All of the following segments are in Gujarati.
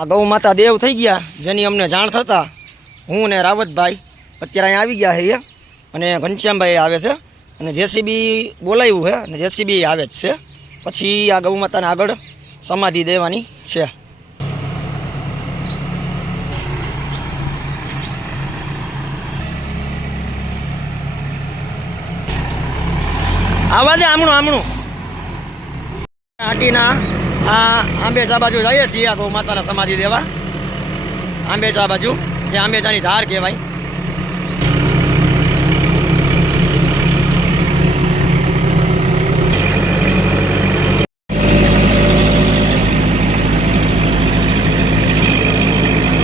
આ ગૌ માતા દેવ થઈ ગયા જેની અમને જાણ થતાં હું ને રાવતભાઈ અત્યારે અહીંયા આવી ગયા છે અને ઘનશ્યામભાઈ આવે છે અને જેસીબી બોલાવ્યું છે અને જેસીબી આવે જ છે. પછી આ ગૌ માતાને આગળ સમાધિ દેવાની છે. આવા દે આમણું આટીના આ આંબેચા બાજુ જઈએ છીએ આ ગૌ માતાના સમાધિ દેવા. આંબેચા બાજુ જે આંબેચાની ધાર કહેવાય.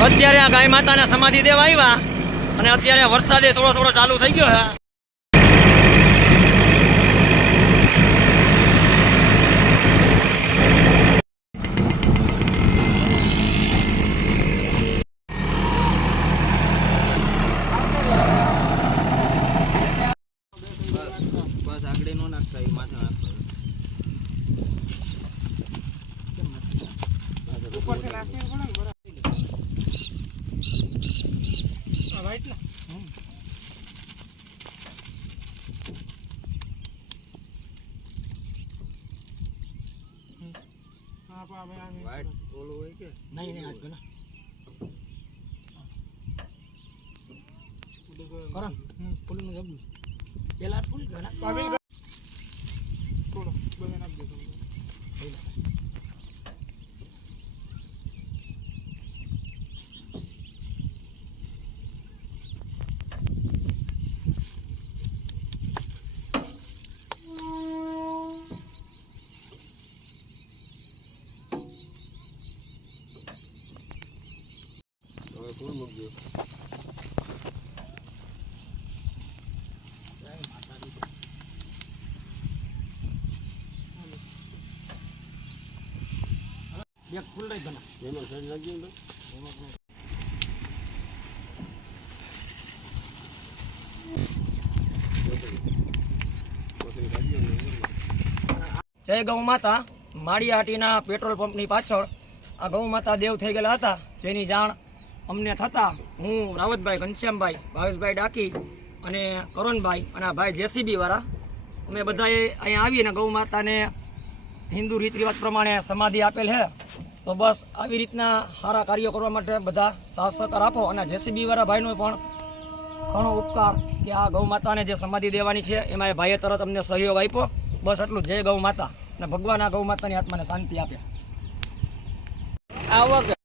અત્યારે આ ગાય માતાના સમાધિ દેવા આવ્યા અને અત્યારે વરસાદે થોડો ચાલુ થઈ ગયો છે. नहीं आज बना करण फुल में जब पेला फुल गना काबिल थोड़ा बगन आप देखो फूल मुक गयो एक फूल नहीं बना एनो सर लगी तो जय गौ माता माड़ियाहाटीना पेट्रोल पंपनी पाछळ आ गौ माता देव थई गेला हता जेनी जाण अमने थता हूँ रावतभाई घनश्यामभाई भावेशभाई डाकी અને કરણભાઈ અને આ ભાઈ જેસીબી વાળા અમે બધાએ અહીંયા આવીને ગૌ માતાને હિન્દુ રીત રિવાજ પ્રમાણે સમાધિ આપેલ છે. તો બસ આવી રીતના સારા કાર્યો કરવા માટે બધા સાથ સહકાર આપો અને જેસીબી વાળા ભાઈનો પણ ઘણો ઉપકાર કે આ ગૌ માતાને જે સમાધિ દેવાની છે એમાં એ ભાઈએ તરત અમને સહયોગ આપ્યો. બસ એટલું જય ગૌ માતા અને ભગવાન આ ગૌ માતાની આત્માને શાંતિ આપે. આ વખત